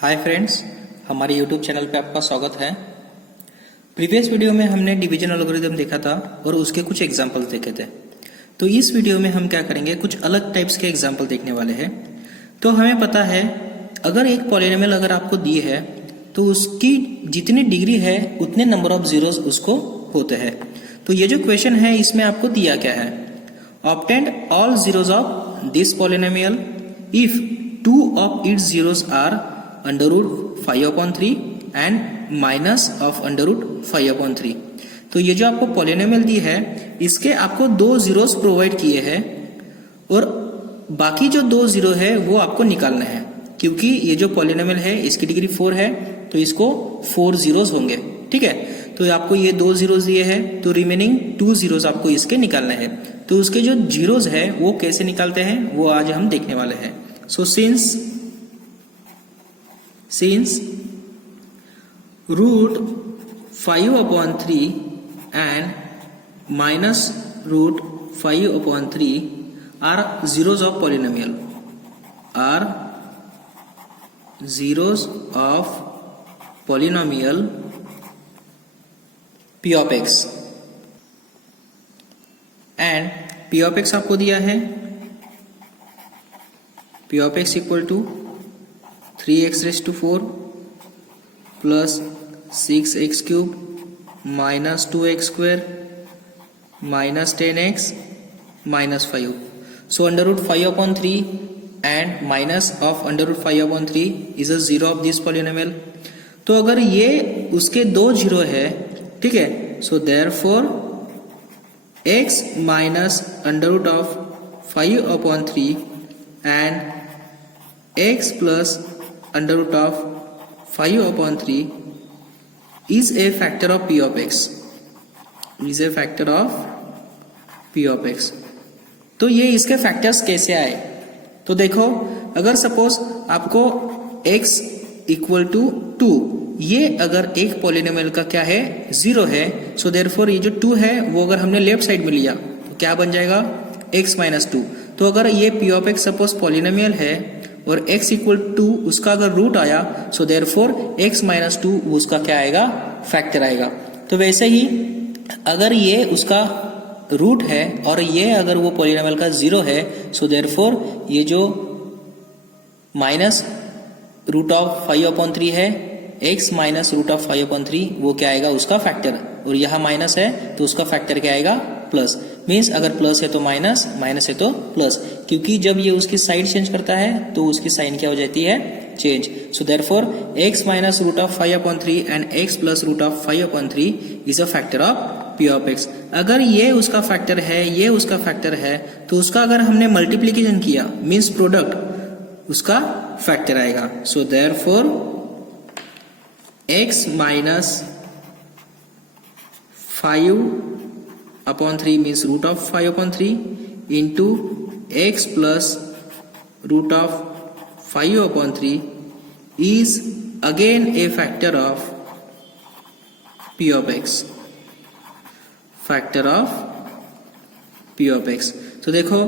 Hi friends, हमारे YouTube channel पे आपका स्वागत है। प्रीवियस वीडियो में हमने डिवीजन एल्गोरिथम देखा था और उसके कुछ एग्जांपल्स देखे थे। तो इस वीडियो में हम क्या करेंगे, कुछ अलग टाइप्स के एग्जांपल देखने वाले हैं। तो हमें पता है, अगर एक पॉलिनोमियल अगर आपको दी है तो उसकी जितनी डिग्री है उतने नंबर ऑफ जीरोस उसको होते हैं। तो ये जो क्वेश्चन है इसमें आपको दिया क्या है, obtained all zeros of this polynomial if two of its zeros are under root 5/3 and minus of under root 5/3। तो ये जो आपको पॉलिनोमियल दी है इसके आपको दो जीरोस प्रोवाइड किए हैं और बाकी जो दो जीरो है वो आपको निकालना है। क्योंकि ये जो पॉलिनोमियल है इसकी डिग्री 4 है तो इसको 4 जीरोस होंगे। ठीक है, तो आपको ये दो जीरोस दिए हैं तो रिमेनिंग 2 जीरोस आपको इसके निकालना है। तो उसके जो जीरोस है वो कैसे निकालते हैं वो आज हम देखने वाले हैं। सो since root 5/3 and minus root 5/3 are zeros of polynomial, are zeros of polynomial p of x and p of x आपको दिया है p of x equal to 3x raised to 4 plus 6x cube minus 2x square minus 10x minus 5. So under root 5/3 and minus of under root 5/3 is a zero of this polynomial. तो अगर ये उसके दो zero है, ठीक है, so therefore x minus under root of 5/3 and x plus under root of 5/3 is a factor of p of x, is a factor of p of x. तो ये इसके फैक्टर्स कैसे आए, तो देखो, अगर सपोज आपको x इक्वल टू 2, ये अगर एक पॉलिनोमियल का क्या है, जीरो है, सो देयरफॉर ये जो 2 है वो अगर हमने लेफ्ट साइड में लिया तो क्या बन जाएगा, x माइनस 2। तो अगर ये p of x suppose polynomial है और x इक्वल टू उसका अगर रूट आया सो देयरफॉर x माइनस 2 उसका क्या आएगा, फैक्टर आएगा। तो वैसे ही अगर ये उसका रूट है और ये अगर वो पॉलिनोमियल का जीरो है सो देयरफॉर ये जो माइनस रूट ऑफ 5/3 है, x माइनस रूट ऑफ 5/3 वो क्या आएगा, उसका फैक्टर। और यहाँ माइनस है तो उसका फैक्टर क्या आएगा, प्लस। मीन्स अगर प्लस है तो माइनस, माइनस है तो प्लस, क्योंकि जब ये उसकी साइड चेंज करता है तो उसकी साइन क्या हो जाती है, change. So therefore x minus root of 5/3 and x plus root of 5/3 is a factor of p of x। अगर ये उसका फैक्टर है, ये उसका फैक्टर है, तो उसका अगर हमने मल्टीप्लीकेशन किया मीन्स प्रोडक्ट, उसका फैक्टर आएगा। सो therefore x minus 5/3 means root of 5/3 into x plus root of 5/3 is again a factor of p of x, factor of p of x। तो देखो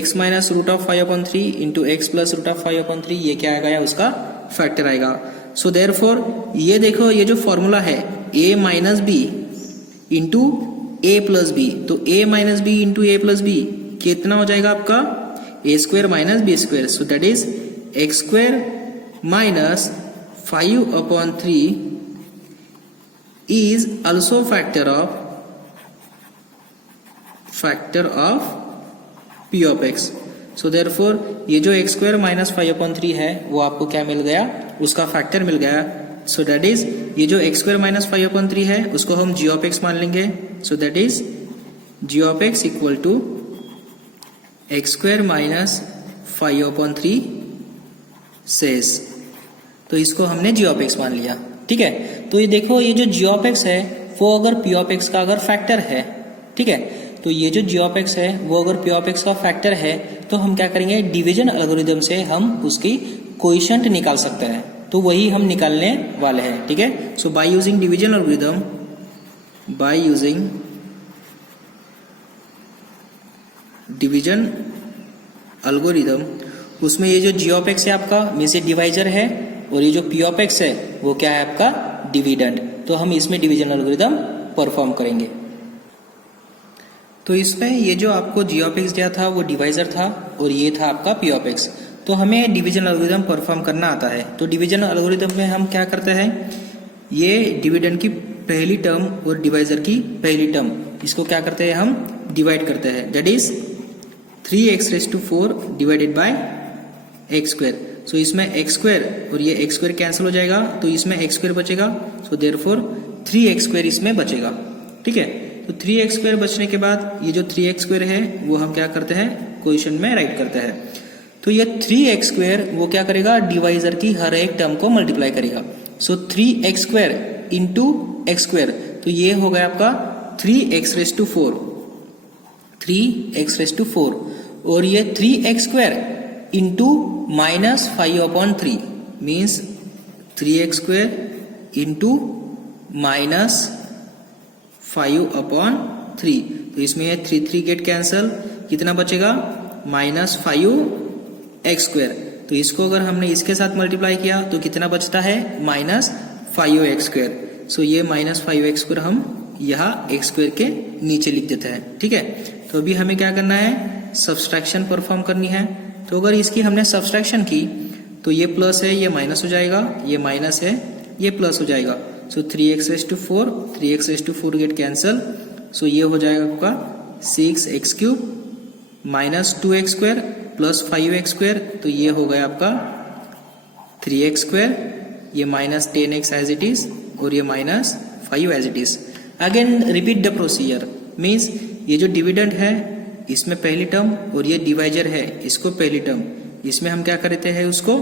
x minus root of 5/3 into X plus root of 5/3 ये क्या आएगा, उसका factor आएगा। सो therefore ये देखो, ये जो फॉर्मूला है a minus B into a plus B, तो a minus B into A plus B कितना हो जाएगा आपका, a square minus B square. So that is x square minus 5/3 is also factor of p of x। So therefore ये जो x square minus 5/3 है वो आपको क्या मिल गया, उसका फैक्टर मिल गया। सो दैट इज ये जो एक्स स्क्वायर माइनस 5/3 है उसको हम g of x मान लेंगे। So that is g of x equal to x square minus 5/3 सेस, तो इसको हमने g of x मान लिया। ठीक है, तो ये देखो, ये जो g of x है वो अगर p of x का अगर फैक्टर है, ठीक है, तो ये जो g of x है वो अगर p of x का फैक्टर है तो हम क्या करेंगे, डिवीजन एल्गोरिथम से हम उसकी कोएफिशिएंट निकाल सकते हैं। तो वही हम निकालने वाले हैं। ठीक है, so by using division algorithm, by using division algorithm, उसमें ये जो g of x है आपका मीन्स ये डिवाइजर है और ये जो पी ऑफ एक्स है वो क्या है आपका डिविडेंड। तो हम इसमें डिवीजन एल्गोरिथम परफॉर्म करेंगे। तो इसमें ये जो आपको जी ऑफ एक्स दिया था वो डिवाइजर था और ये था आपका पी ऑफ एक्स। तो हमें डिवीजन एल्गोरिथम परफॉर्म करना आता है। तो डिवीजन एल्गोरिथम में हम क्या करते हैं, ये डिविडेंड की पहली टर्म और डिवाइजर की पहली टर्म, इसको क्या करते हैं हम डिवाइड करते हैं। That is 3x⁴ divided by x²। सो इसमें x² और ये x² कैंसिल हो जाएगा, तो इसमें x² बचेगा। सो देयरफॉर 3x² इसमें बचेगा। ठीक है, तो 3x² बचने के बाद ये जो 3x² है वो हम क्या करते हैं क्वेश्चन में राइट करते हैं। तो ये 3x² वो क्या करेगा, डिवाइजर की हर एक टर्म को मल्टीप्लाई करेगा। सो 3x² इंटू x², तो ये हो गया आपका 3x⁴, 3x⁴, और ये 3x² into -5/3 means 3x² into -5/3। तो इसमें 3 गेट कैंसल, कितना बचेगा -5x²। तो इसको अगर हमने इसके साथ मल्टीप्लाई किया तो कितना बचता है -5x²। सो ये -5x² हम यहाँ x² के नीचे लिख देते हैं। ठीक है, तो अभी हमें क्या करना है, सब्सट्रैक्शन परफॉर्म करनी है। तो अगर इसकी हमने सब्सट्रैक्शन की तो ये प्लस है, ये माइनस हो जाएगा, ये माइनस है, ये प्लस हो जाएगा। सो 3x⁴ गेट कैंसल। सो ये हो जाएगा आपका 6x³ -2x² प्लस 5x², तो ये हो गया आपका 3x², ये -10x एज इट इज और ये -5 as it is. Again repeat the procedure, means ये जो डिविडेंड है इसमें पहली टर्म और ये डिवाइजर है इसको पहली टर्म, इसमें हम क्या करते हैं उसको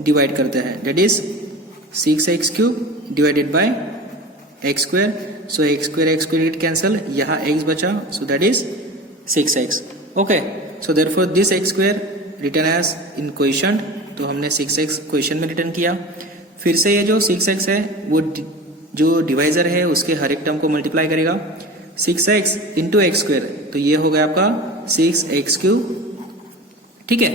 डिवाइड करते हैं। That is 6x³ divided by x²। So x² get cancel, यहाँ x बचा, so that is 6x। Okay, so therefore this x² return as in question. तो हमने 6x क्वेश्चन में रिटर्न किया। फिर से ये जो 6x है वो जो डिवाइजर है उसके हर एक टर्म को मल्टीप्लाई करेगा। 6x इंटू x², तो ये हो गया आपका 6x³। ठीक है,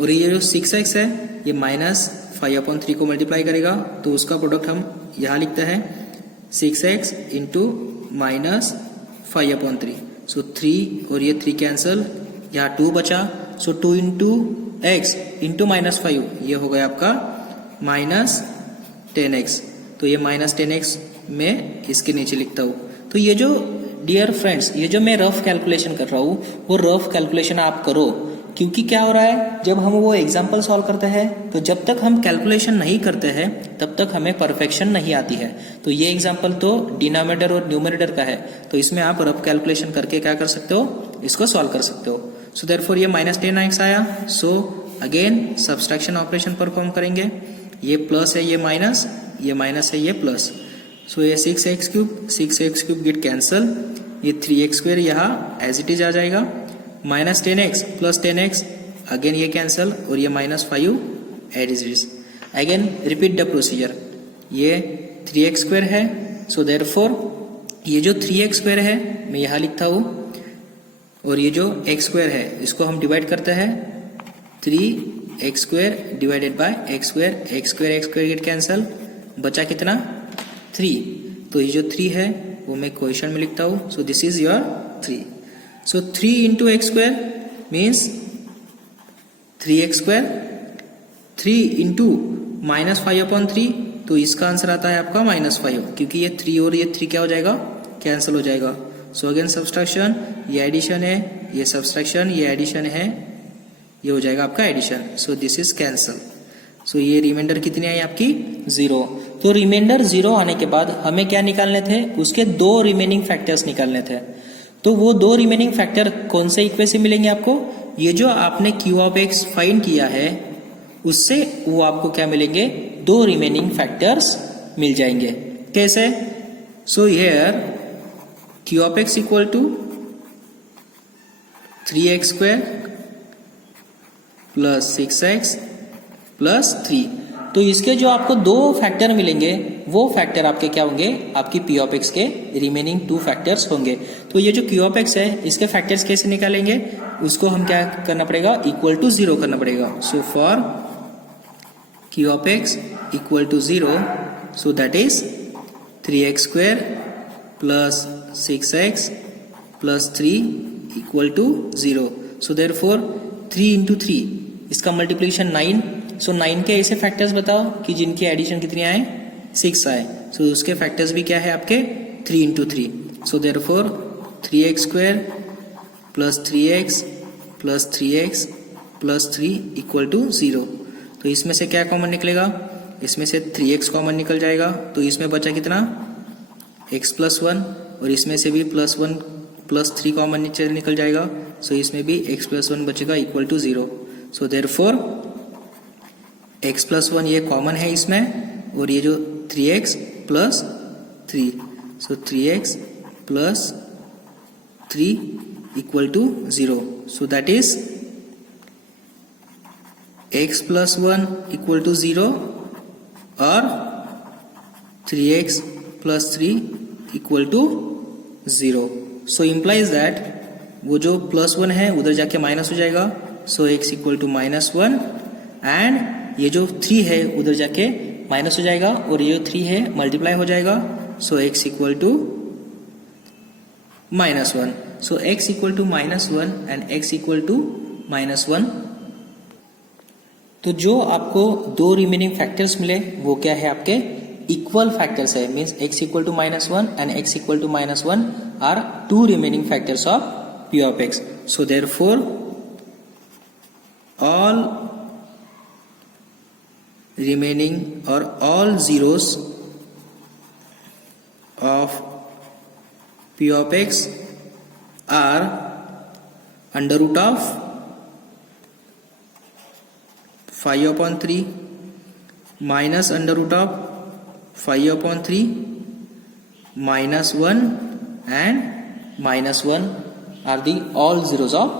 और ये जो 6x है ये -5/3 को मल्टीप्लाई करेगा, तो उसका प्रोडक्ट हम यहाँ लिखते हैं 6x इंटू -5/3। सो 3 और ये 3 कैंसल, यहाँ 2 बचा। सो 2 इंटू x इंटू -5, ये हो गया आपका -10x। तो ये -10x में इसके नीचे लिखता हूँ। तो ये जो डियर फ्रेंड्स, ये जो मैं रफ कैलकुलेशन कर रहा हूँ वो रफ कैलकुलेशन आप करो, क्योंकि क्या हो रहा है जब हम वो एग्जाम्पल सॉल्व करते हैं तो जब तक हम कैलकुलेशन नहीं करते हैं तब तक हमें परफेक्शन नहीं आती है। तो ये एग्जाम्पल तो डिनोमिनेटर और न्यूमरेटर का है, तो इसमें आप रफ कैलकुलेशन करके क्या कर सकते हो, इसको सॉल्व कर सकते हो। सो देयरफॉर ये -10x आया। So again subtraction operation perform करेंगे। ये प्लस है, ये माइनस है, ये प्लस। सो ये 6x³ गेट कैंसल, ये 3x² यहाँ एज इट इज आ जाएगा। -10x प्लस 10x अगेन ये कैंसल, और ये -5 as it is. Again repeat the procedure. ये 3x² है, सो देयरफॉर ये जो 3x² है मैं यहाँ लिखता हूँ, और ये जो x² है इसको हम डिवाइड करते हैं 3x² divided by x²। Get cancel, बचा कितना 3। तो ये जो 3 है वो मैं क्वेश्चन में लिखता हूँ। सो this is your 3। So 3 into x² means 3x², 3 into -5/3, तो इसका आंसर आता है आपका -5, क्योंकि ये 3 और ये 3 क्या हो जाएगा, कैंसिल हो जाएगा। सो अगेन सब्सट्रैक्शन, ये एडिशन है, ये सब्सट्रैक्शन, ये एडिशन है, ये हो जाएगा आपका addition. So this is cancel. So ये रिमाइंडर कितनी आई आपकी 0। तो रिमाइंडर 0 आने के बाद हमें क्या निकालने थे, उसके 2 रिमेनिंग फैक्टर्स निकालने थे। तो वो 2 रिमेनिंग फैक्टर कौन से इक्वेशन से मिलेंगे आपको, ये जो आपने q ऑफ x फाइंड किया है उससे वो आपको क्या मिलेंगे, 2 रिमेनिंग फैक्टर्स मिल जाएंगे। कैसे, so here q of x equal to 3x² plus 6x plus 3। तो इसके जो आपको 2 फैक्टर मिलेंगे वो फैक्टर आपके क्या होंगे, आपकी p ऑफ x के रिमेनिंग 2 फैक्टर्स होंगे। तो ये जो q ऑफ x है इसके फैक्टर्स कैसे निकालेंगे, उसको हम क्या करना पड़ेगा, इक्वल टू 0 करना पड़ेगा। सो for q of x equal to 0, so that is 3x square plus 6x plus 3 equal to 0. So therefore 3 into 3 इसका मल्टीप्लिकेशन 9. सो 9 के ऐसे फैक्टर्स बताओ कि जिनकी एडिशन कितनी आए, 6 आए. सो उसके फैक्टर्स भी क्या है आपके 3 into 3. So therefore 3x square plus 3x plus 3x plus 3 equal to 0. तो इसमें से क्या कॉमन निकलेगा, इसमें से 3x कॉमन निकल जाएगा. तो इसमें बचा कितना, x plus 1, और इसमें से भी प्लस 1 प्लस 3 कॉमन निकल जाएगा. सो इसमें भी x plus 1 बचेगा equal to 0. So therefore x plus 1 ये कॉमन है इसमें, और ये जो 3x plus 3, so 3x plus 3 equal to 0. So that is x plus 1 equal to 0 और 3x plus 3 equal to 0. So implies that वो जो प्लस 1 है उधर जाके माइनस हो जाएगा. So x equal to -1 and ये जो 3 है उधर जाके माइनस हो जाएगा, और ये जो 3 है मल्टीप्लाई हो जाएगा. So x equal to -1. So x equal to -1 and x equal to -1. तो जो आपको दो रिमेनिंग फैक्टर्स मिले वो क्या है, आपके इक्वल फैक्टर्स है. Means x equal to -1 and x equal to -1 are two remaining factors of p of x. So therefore all remaining or all zeros of p of x are under root of 5 upon 3 minus under root of 5 upon 3 minus 1 and minus 1 are the all zeros of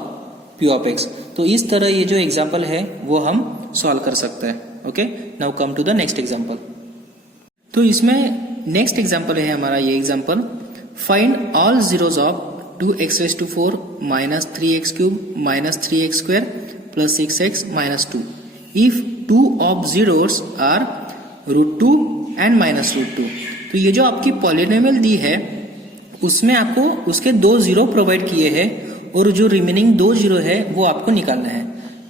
p of x. तो इस तरह ये जो example है वो हम solve कर सकते हैं. Okay, now come to the next example. तो इसमें नेक्स्ट एग्जाम्पल है हमारा ये example, find all zeros of 2x raised to 4 minus 3x cube minus 3x square plus 6x minus 2 if two of zeros are root 2 and minus root 2. तो ये जो आपकी polynomial दी है उसमें आपको उसके दो जीरो प्रोवाइड किए हैं और जो रिमेनिंग दो जीरो है वो आपको निकालना है.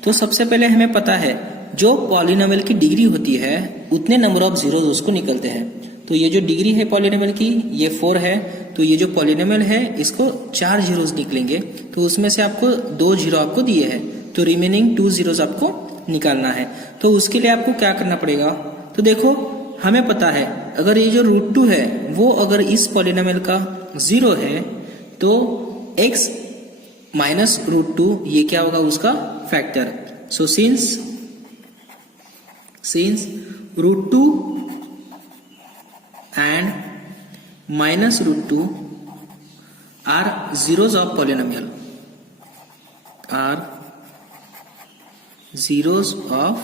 तो सबसे पहले हमें पता है जो पॉलिनोमियल की डिग्री होती है उतने नंबर ऑफ जीरोज उसको निकलते हैं. तो ये जो डिग्री है पॉलिनोमियल की ये 4 है, तो ये जो पॉलिनोमियल है इसको 4 जीरोज निकलेंगे. तो उसमें से आपको 2 जीरो आपको दिए हैं, तो रिमेनिंग 2 जीरोज आपको निकालना है. तो उसके लिए आपको क्या करना पड़ेगा, तो देखो हमें पता है अगर ये जो रूट 2 है वो अगर इस पॉलिनोमियल का 0 है तो x माइनस रूट 2 ये क्या होगा उसका factor. So since root 2 and minus root 2 are zeros of polynomial, are zeros of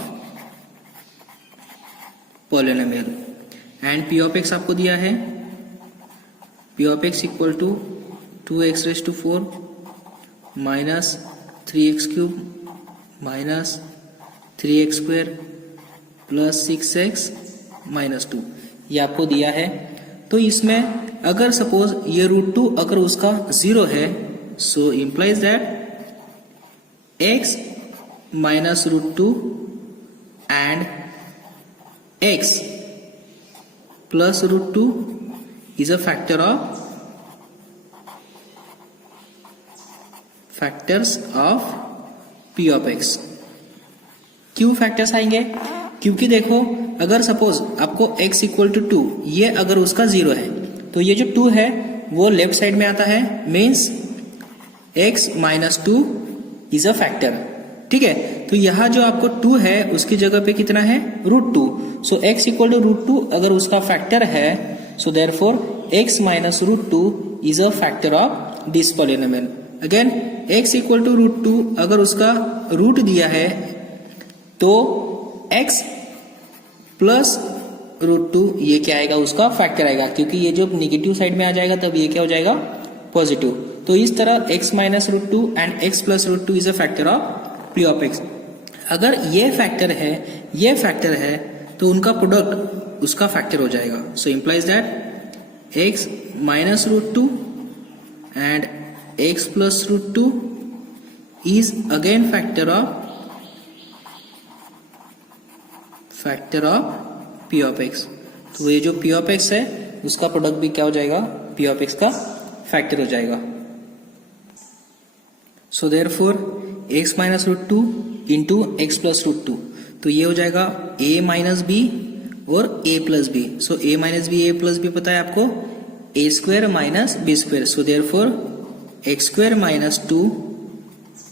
polynomial and p of x आपको दिया है p of x equal to 2x raised to 4 minus 3x cube minus 3x square plus 6x minus 2 ये आपको दिया है. तो इसमें अगर सपोज ये रूट 2 अगर उसका 0 है so implies that x minus root 2 and x plus root 2 is a factor of p of x. क्यों फैक्टर्स आएंगे, क्योंकि देखो अगर सपोज आपको x इक्वल टू 2 ये अगर उसका 0 है तो ये जो 2 है वो लेफ्ट साइड में आता है, means x minus 2 is a factor. ठीक है, तो यहाँ जो आपको 2 है उसकी जगह पे कितना है root 2. So x equal to root 2 अगर उसका फैक्टर है so therefore x minus root 2 is a factor of this polynomial. Again x equal to root 2 अगर उसका रूट दिया है तो x प्लस रूट 2 ये क्या आएगा उसका फैक्टर आएगा, क्योंकि ये जो निगेटिव साइड में आ जाएगा तब ये क्या हो जाएगा पॉजिटिव. तो इस तरह x minus root 2 and x plus root 2 is a factor of p of x. अगर ये फैक्टर है ये फैक्टर है तो उनका प्रोडक्ट उसका फैक्टर हो जाएगा. So implies that x minus root two and x plus root two is again factor of p of x. तो ये जो p ऑफ x है उसका प्रोडक्ट भी क्या हो जाएगा, p ऑफ x का फैक्टर हो जाएगा. So therefore x minus root two into X plus root two, तो ये हो जाएगा a माइनस बी और a plus B. So a minus B a plus B पता है आपको, a square minus B square. So therefore x square minus two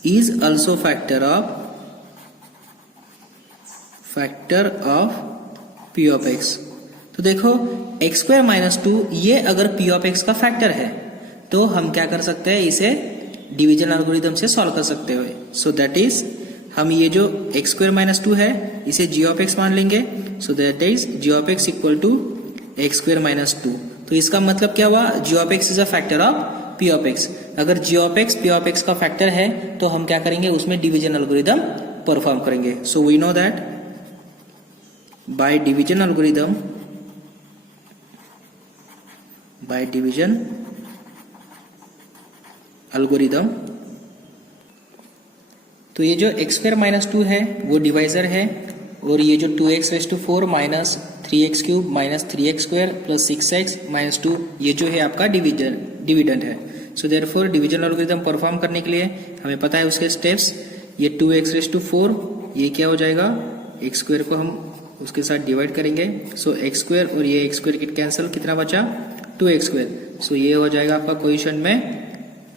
is also factor of p of x. तो देखो x square minus to ये अगर p of x का factor है तो हम क्या कर सकते हैं, इसे डिवीजन एल्गोरिथम से सॉल्व कर सकते हैं. सो दैट इज हम ये जो x स्क्वायर माइनस टू है इसे g ऑफ x मान लेंगे. So that is g of x equal to x square minus two. तो इसका मतलब क्या हुआ, g of x is a factor of p of x. अगर g of x p of x का factor है तो हम क्या करेंगे, उसमें डिवीजन एल्गोरिथम परफॉर्म करेंगे. So we know that by division algorithm तो ये जो x स्क्वायर माइनस टू है वो डिवाइजर है, और ये जो 2x raise to 4 minus 3x cube minus 3x square plus 6x minus 2 ये जो है आपका डिविडेंड है. So therefore division algorithm perform करने के लिए हमें पता है उसके स्टेप्स. ये 2x रेज टू 4 ये क्या हो जाएगा, x स्क्वायर को हम उसके साथ डिवाइड करेंगे. सो x स्क्वायर और ये x स्क्वायर किट कैंसिल, कितना बचा 2x स्क्वायर. सो ये हो जाएगा आपका क्वेश्चन में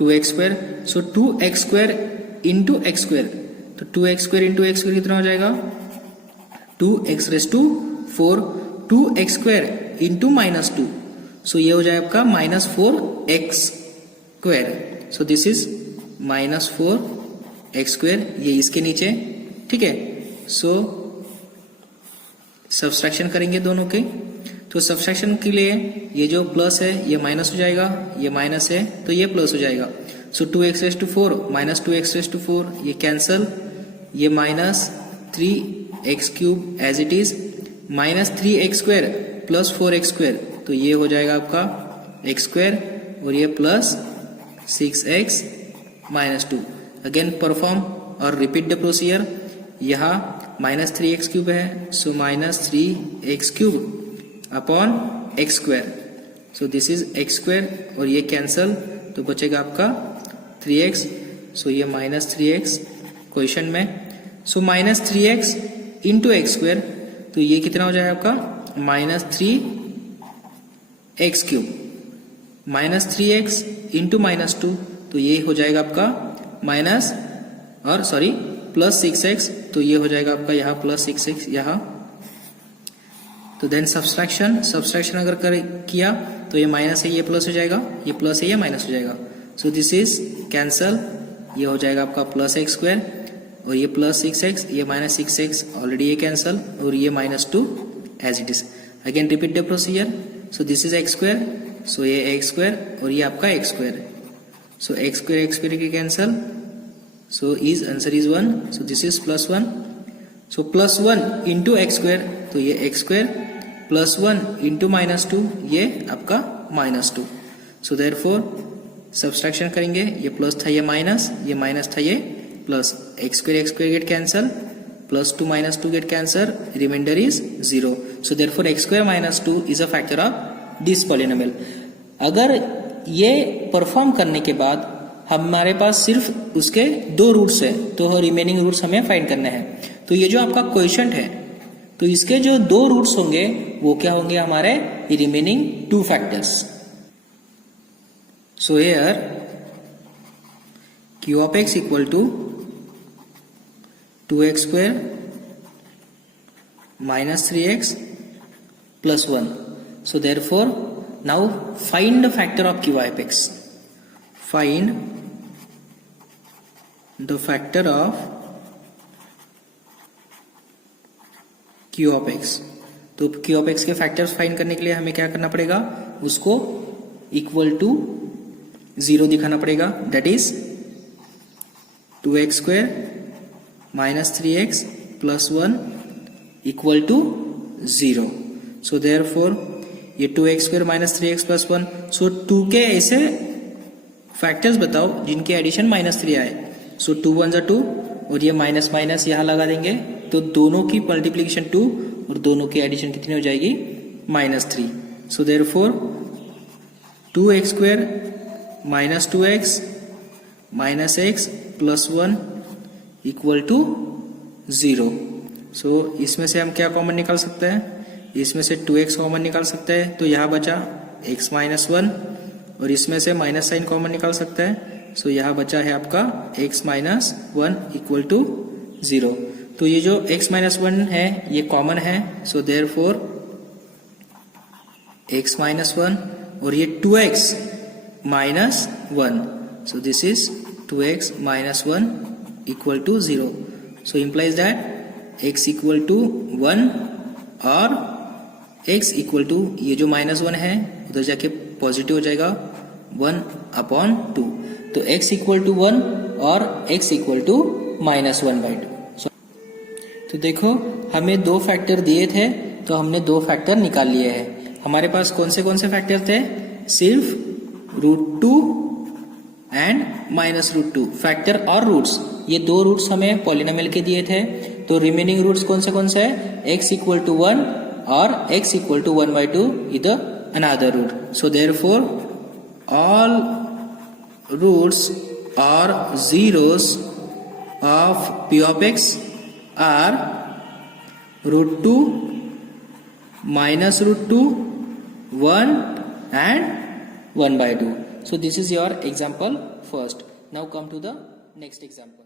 2x स्क्वायर. सो 2x square into x square, तो 2x square into x square कितना हो जाएगा 2x raise to 4, 2x square into minus 2. So ये हो जाएगा आपका minus 4x square. So this is minus 4x square, ये इसके नीचे, ठीक है. सो सब्सट्रैक्शन करेंगे दोनों के. तो सब्सट्रैक्शन के लिए ये जो प्लस है ये माइनस हो जाएगा, ये माइनस है तो ये प्लस हो जाएगा. So 2x raise to 4 minus 2x raise to 4 ये कैंसल, ये minus 3x cube as it is minus 3x square plus 4x square, तो ये हो जाएगा आपका x स्क्वायर और ये plus 6x minus 2. Again perform और रिपीट द प्रोसीजर. यहाँ माइनस 3x क्यूब है, so minus 3x cube upon x square. So this is x square और ये कैंसल, तो बचेगा आपका 3x. सो ये माइनस 3x क्वेश्चन में. सो minus 3x into x square, तो ये कितना हो जाएगा आपका minus 3x cube minus 3x into minus 2, तो ये हो जाएगा आपका माइनस और सॉरी प्लस 6x, तो ये हो जाएगा आपका यहाँ प्लस 6x यहाँ. तो देन सब्सट्रैक्शन अगर किया तो ये माइनस है ये प्लस हो जाएगा, ये प्लस है ये माइनस हो जाएगा. सो दिस इज कैंसल, ये हो जाएगा आपका प्लस x स्क्वायर और ये प्लस 6x, ये माइनस 6x ऑलरेडी ये कैंसल और ये minus 2 as it is. Again repeat the procedure. So this is x square, so ये x स्क्वायर और ये आपका x square. So x square की cancel, so is answer is 1. So this is plus 1. So plus 1 into x square, तो ये x square plus 1 into minus 2 ये आपका minus 2. So therefore subtraction करेंगे, ये प्लस था ये माइनस था ये plus. X square get cancel, plus 2 minus 2 get cancel, remainder is 0. So therefore x square minus 2 is a factor of this polynomial. अगर ये परफॉर्म करने के बाद हमारे पास सिर्फ उसके 2 रूट्स है तो रिमेनिंग रूट्स हमें फाइंड करने हैं. तो ये जो आपका क्वेश्चन है तो इसके जो 2 रूट्स होंगे वो क्या होंगे हमारे remaining 2 factors. So here q of x equal to 2x square minus 3x plus 1. So therefore now find the factor of q of x. Find the factor of q of x. तो q of x के factors find करने के लिए हमें क्या करना पड़ेगा, उसको इक्वल टू 0 दिखाना पड़ेगा. That is 2x square minus 3x plus 1 equal to 0. So therefore ये 2x² माइनस 3x प्लस 1. सो 2 के ऐसे फैक्टर्स बताओ जिनके एडिशन -3 आए. सो 2 1 जा 2 और ये माइनस माइनस यहाँ लगा देंगे तो दोनों की मल्टीप्लीकेशन 2 और दोनों की एडिशन कितनी हो जाएगी -3. So therefore 2x² minus 2x minus x plus 1 equal to 0. So इसमें से हम क्या कॉमन निकाल सकते हैं, इसमें से 2x कॉमन निकाल सकते हैं तो यहाँ बचा x माइनस 1 और इसमें से माइनस साइन कॉमन निकाल सकते हैं. सो यहाँ बचा है आपका x माइनस 1 इक्वल टू 0. तो ये जो x माइनस 1 है ये कॉमन है. सो देयरफॉर x माइनस 1 और ये 2x minus 1. So this is 2x minus 1 equal to 0. So implies that x equal to 1 और x इक्वल टू ये जो -1 है उधर जाके पॉजिटिव हो जाएगा 1/2. तो x इक्वल टू 1 और x इक्वल टू -1/2. तो देखो हमें दो फैक्टर दिए थे तो हमने दो फैक्टर निकाल लिए हैं. हमारे पास कौन से फैक्टर थे, सिर्फ √2 एंड -√2 फैक्टर और रूट्स. ये दो रूट्स हमें पॉलिनोमियल के दिए थे. तो रिमेनिंग रूट्स कौन से है, x इक्वल टू 1 और x equal to 1/2 is the another root. So therefore all roots और zeros of p of x are √2 minus √2 1 and 1/2. So this is your example first. Now come to the next example.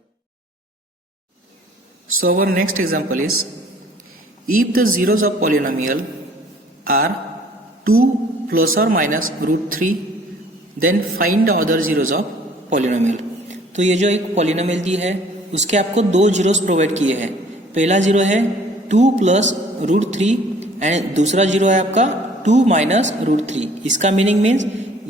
So our next example is, if the zeros of polynomial are 2 plus or minus √3, then find the other zeros of polynomial. तो ये जो एक polynomial दी है उसके आपको दो zeros provide किए हैं. पहला जीरो है 2 प्लस √3 एंड दूसरा जीरो है आपका 2 माइनस √3. इसका मीनिंग मीन्स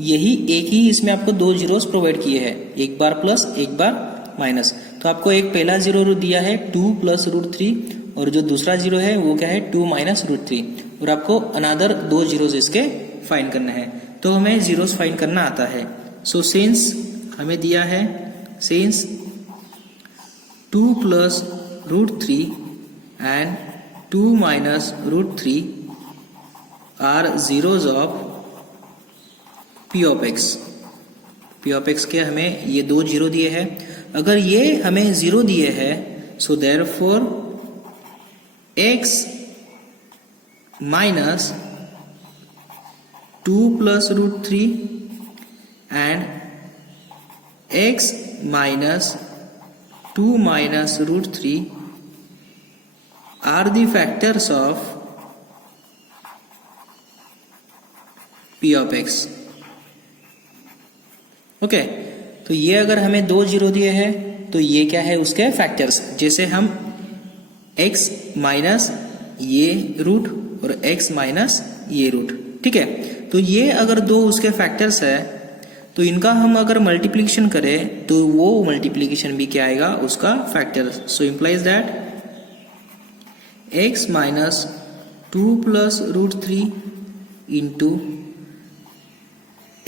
यही एक ही इसमें आपको दो जीरोस प्रोवाइड किए हैं, एक बार प्लस एक बार माइनस. तो आपको एक पहला जीरो दिया है 2 प्लस √3 और जो दूसरा जीरो है वो क्या है 2 माइनस √3 और आपको अनदर दो जीरोस इसके फाइंड करना है. तो हमें जीरोस फाइंड करना आता है. सो सिंस हमें दिया है, since 2 plus √3 and 2 minus √3 are zeros of p of x. p of x के हमें ये दो जीरो दिए हैं. अगर ये हमें जीरो दिए हैं so therefore x minus 2 plus √3 and x minus 2 minus √3 are the factors of p of x. Okay, तो ये अगर हमें दो जीरो दिए हैं तो ये क्या है उसके फैक्टर्स. जैसे हम x माइनस ये रूट और x माइनस ये रूट, ठीक है. तो ये अगर दो उसके फैक्टर्स है तो इनका हम अगर मल्टीप्लिकेशन करें तो वो मल्टीप्लिकेशन भी क्या आएगा उसका factor. So implies that x minus 2 plus √3 into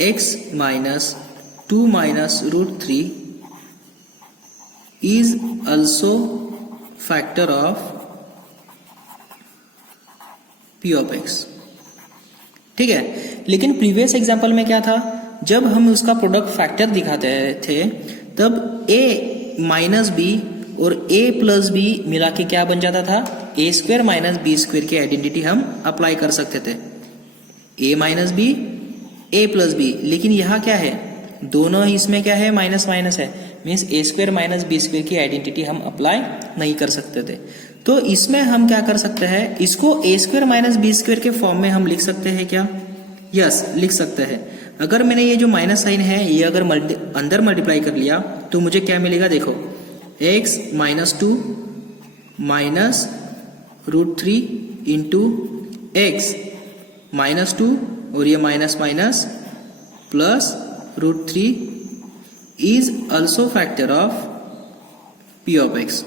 x minus 2 minus √3 is also factor of p of x. ठीक है, लेकिन प्रीवियस एग्जांपल में क्या था, जब हम उसका प्रोडक्ट फैक्टर दिखाते थे तब a माइनस बी और a प्लस बी मिला के क्या बन जाता था, a² माइनस b² की आइडेंटिटी हम अप्लाई कर सकते थे, a minus B a plus b. लेकिन यहाँ क्या है, दोनों इसमें क्या है माइनस माइनस है, मीन्स a² माइनस b² की आइडेंटिटी हम अप्लाई नहीं कर सकते थे. तो इसमें हम क्या कर सकते हैं, इसको a² माइनस b² के फॉर्म में हम लिख सकते हैं क्या, यस लिख सकते हैं. अगर मैंने ये जो माइनस साइन है ये अगर अंदर मल्टीप्लाई कर लिया तो मुझे क्या मिलेगा, देखो x minus 2 minus √3 into x minus 2 और ये minus minus plus √3 is also factor of p of x.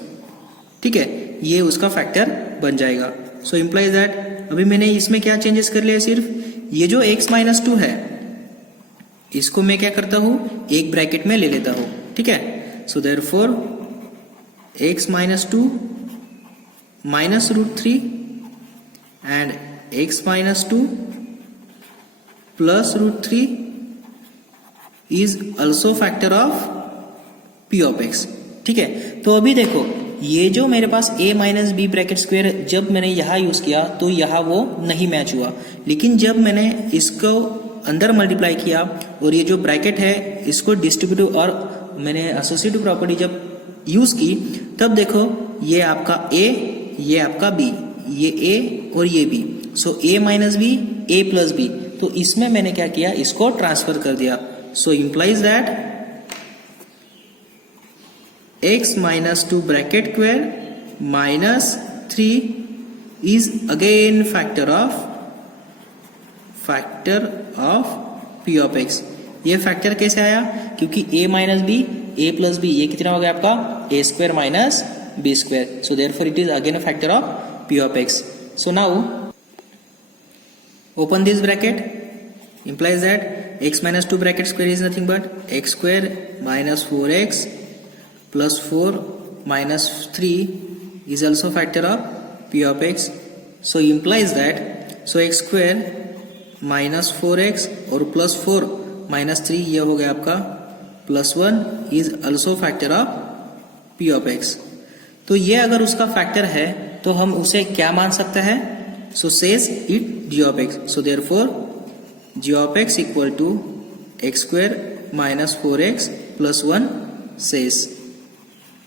ठीक है, ये उसका फैक्टर बन जाएगा. सो इम्प्लाइज दैट अभी मैंने इसमें क्या चेंजेस कर लिया, सिर्फ ये जो x माइनस टू है इसको मैं क्या करता हूं, एक ब्रैकेट में ले लेता हूं, ठीक है। So therefore x minus two minus root three and x minus two plus root three is also factor of p of x, ठीक है। तो अभी देखो ये जो मेरे पास a minus b bracket square जब मैंने यहाँ यूज किया तो यहाँ वो नहीं मैच हुआ, लेकिन जब मैंने इसको अंदर मल्टीप्लाई किया और ये जो ब्रैकेट है इसको डिस्ट्रीब्यूटिव और मैंने एसोसिएटिव प्रॉपर्टी जब यूज की तब देखो ये आपका a, ये आपका b, ये a और ये b, so a minus B a plus b, तो इसमें मैंने क्या किया, इसको ट्रांसफर कर दिया। So implies that x minus two bracket square minus three is again factor of p of x। ये फैक्टर कैसे आया, क्योंकि a minus B a plus b, ये कितना हो गया आपका a square minus b square, so therefore it is again a factor of p of x। So now open this bracket, implies that x minus 2 bracket square is nothing but x square minus 4x plus 4 minus 3 is also factor of p of x. So implies that, so x square minus 4x और plus 4 minus 3 ये हो गया आपका plus 1 is also factor of p of x। तो ये अगर उसका factor है तो हम उसे क्या मान सकते हैं, so says it g of x, so therefore g of x equal to x square minus 4x plus 1 says,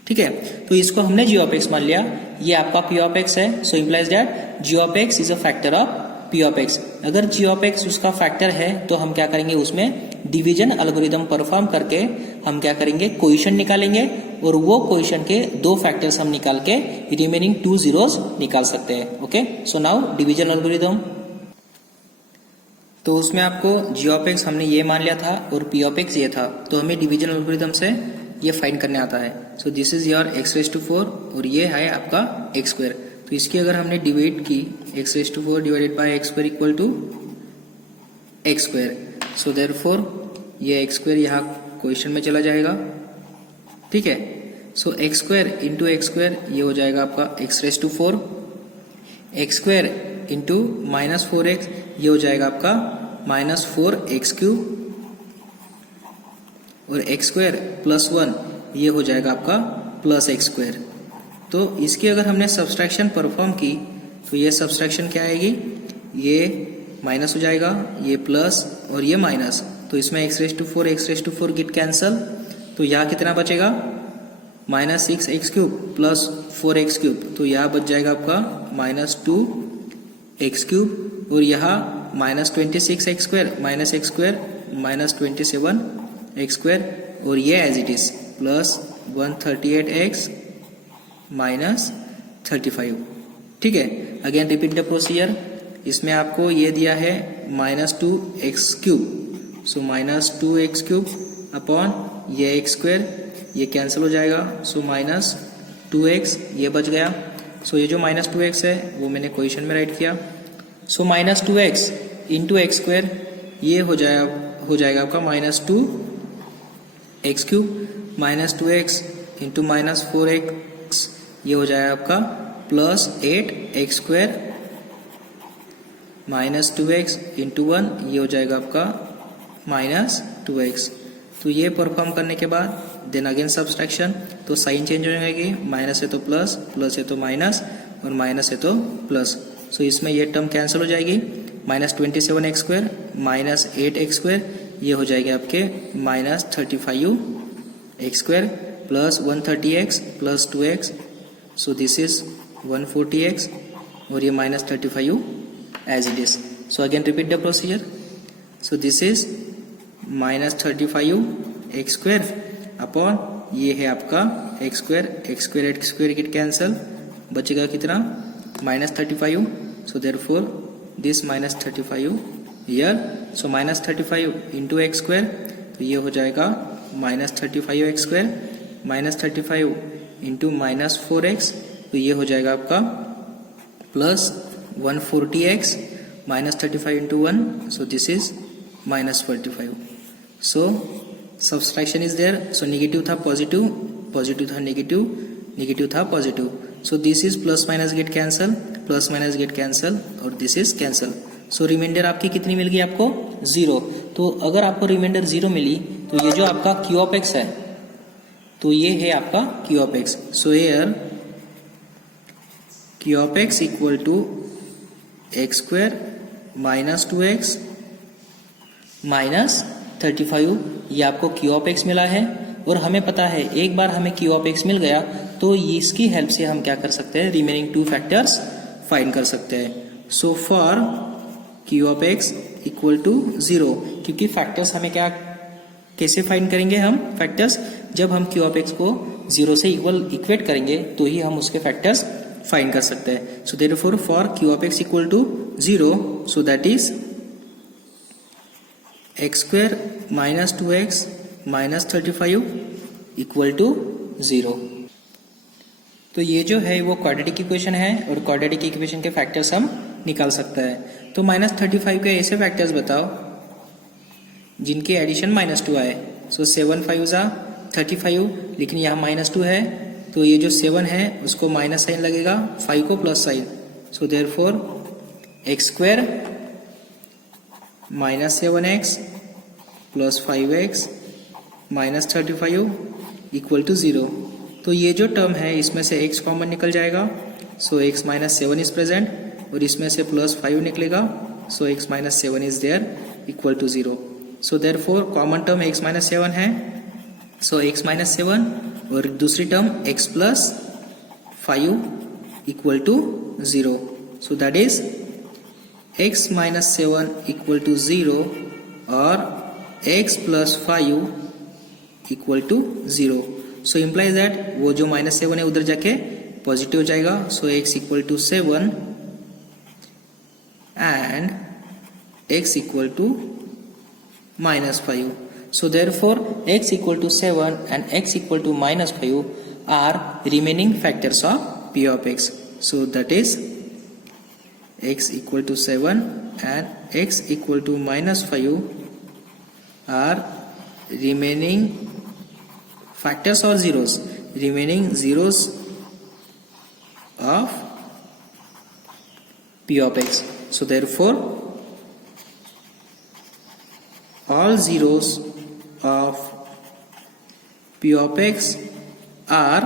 ठीक है। तो इसको हमने g of x मान लिया, ये आपका p of x है, so implies that g of x is a factor of p of x। अगर g of x उसका फैक्टर है तो हम क्या करेंगे, उसमें डिवीजन एल्गोरिदम परफॉर्म करके हम क्या करेंगे, कोएफिशिएंट निकालेंगे और वो कोएफिशिएंट के दो फैक्टर्स हम निकाल के रिमेनिंग 2 zeros निकाल सकते हैं। Okay, so now division algorithm, तो उसमें आपको g of x हमने ये मान लिया था और p of x ये था, तो हमें डिवीजन एल्गोरिदम से ये फाइंड करने आता है। सो दिस इज योर x⁴ और ये है आपका x स्क्वायर, तो इसकी अगर हमने डिवाइड की x⁴ divided by x square equal to x square, so therefore ये x स्क्वायर यहाँ क्वेश्चन में चला जाएगा, ठीक है। So x square into x square ये हो जाएगा आपका x⁴, x square into minus 4x ये हो जाएगा आपका माइनस 4x³ और x स्क्वायर प्लस 1 ये हो जाएगा आपका प्लस x स्क्वायर। तो इसकी अगर हमने सब्सट्रैक्शन परफॉर्म की तो ये सब्सट्रैक्शन क्या आएगी, ये माइनस हो जाएगा, ये प्लस और ये माइनस, तो इसमें x⁴ गेट कैंसल, तो यहाँ कितना बचेगा माइनस 6x³ प्लस 4x³, तो यहाँ बच जाएगा आपका माइनस 2x³ और यहाँ minus 26x² minus x square minus 27x² और ये as it is plus 138x minus 35, ठीक है। अगेन रिपीट द प्रोसीजर, इसमें आपको ये दिया है minus 2x³, so minus 2x³ upon ये x स्क्वायर ये कैंसिल हो जाएगा, सो माइनस 2x ये बच गया, सो ये जो माइनस 2x है वो मैंने क्वेश्चन में राइट किया, so minus 2x into x square ये हो जाएगा आपका minus 2x³ minus 2x into minus 4x ये हो जाएगा आपका plus 8x² minus 2x into 1 ये हो जाएगा आपका माइनस 2x। तो ये परफॉर्म करने के बाद देन अगेन सब्सट्रैक्शन, तो साइन चेंज हो जाएगी, माइनस है तो प्लस, प्लस है तो माइनस और माइनस है तो प्लस, सो इसमें ये टर्म कैंसिल हो जाएगी, माइनस 27x² माइनस 8x² ये हो जाएगी आपके minus 35x² plus 130x plus 2x, so this is 140x और ये minus 35 as it is. So again repeat the procedure, so this is minus 35x² upon ये है आपका x स्क्वायर गेट कैंसल, बचेगा कितना minus 35, so therefore this minus 35 here, so minus 35 into x square, तो ये हो जाएगा minus 35x² minus 35 into minus 4x, तो ये हो जाएगा आपका plus 140x minus 35 into 1, so this is minus 45. So subtraction is there, so negative था positive, positive था negative, negative था positive, so this is plus minus get cancel, plus minus get cancel और this is cancel. So remainder आपकी कितनी मिल गई आपको? 0. तो अगर आपको रिमाइंडर 0 मिली तो ये जो आपका q ऑफ x है तो ये है आपका q of x. So here q of x equal to x square minus 2x minus 35, ये आपको q ऑफ x मिला है. और हमें पता है एक बार हमें q ऑफ x मिल गया तो इसकी हेल्प से हम क्या कर सकते हैं, रिमेनिंग 2 फैक्टर्स फाइंड कर सकते हैं. So for q of x equal to 0, क्योंकि फैक्टर्स हमें क्या कैसे फाइंड करेंगे हम फैक्टर्स, जब हम q ऑफ x को 0 से इक्वेट करेंगे तो ही हम उसके फैक्टर्स फाइंड कर सकते हैं. So therefore for q of x equal to 0, so that is x square minus 2x minus 35 equal to 0. तो ये जो है वो क्वाड्रेटिक इक्वेशन है और क्वाड्रेटिक इक्वेशन के फैक्टर्स हम निकाल सकते हैं. तो माइनस 35 के ऐसे फैक्टर्स बताओ जिनके एडिशन माइनस 2 आए. सो 7 5 जा 35, लेकिन यहाँ माइनस 2 है तो ये जो 7 है उसको माइनस साइन लगेगा, 5 को plus sign. So therefore x square minus 7x plus 5x minus 35 equal to 0. तो ये जो टर्म है इसमें से x कॉमन निकल जाएगा. So x minus 7 is present और इसमें से प्लस 5 निकलेगा. So x minus 7 is there equal to 0. So therefore common term x minus 7 है. सो x माइनस 7 और दूसरी term x plus 5 equal to 0. So that is x minus 7 equal to 0 और x plus 5 equal to 0. So implies that वो जो minus 7 है उधर जाके positive हो जाएगा. So x equal to 7 and x equal to minus 5. So therefore x equal to 7 and x equal to minus 5 are remaining factors of p of x. So that is x equal to 7 and x equal to minus 5 are remaining factors or zeros, remaining zeros of p of x. So therefore all zeros of p of x are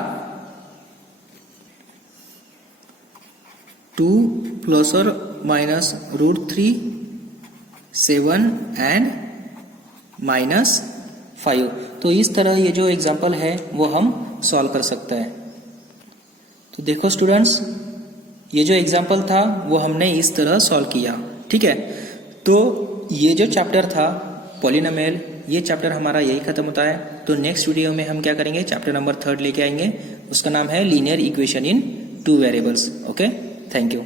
2 plus or minus root 3, 7 and minus 5. तो इस तरह ये जो example है वो हम solve कर सकते हैं. तो देखो स्टूडेंट्स, ये जो एग्जाम्पल था वो हमने इस तरह सॉल्व किया. ठीक है, तो ये जो चैप्टर था पॉलिनोमियल, ये चैप्टर हमारा यही खत्म होता है. तो नेक्स्ट वीडियो में हम क्या करेंगे, चैप्टर नंबर 3 लेके आएंगे. उसका नाम है linear equation in 2 variables. Okay, thank you.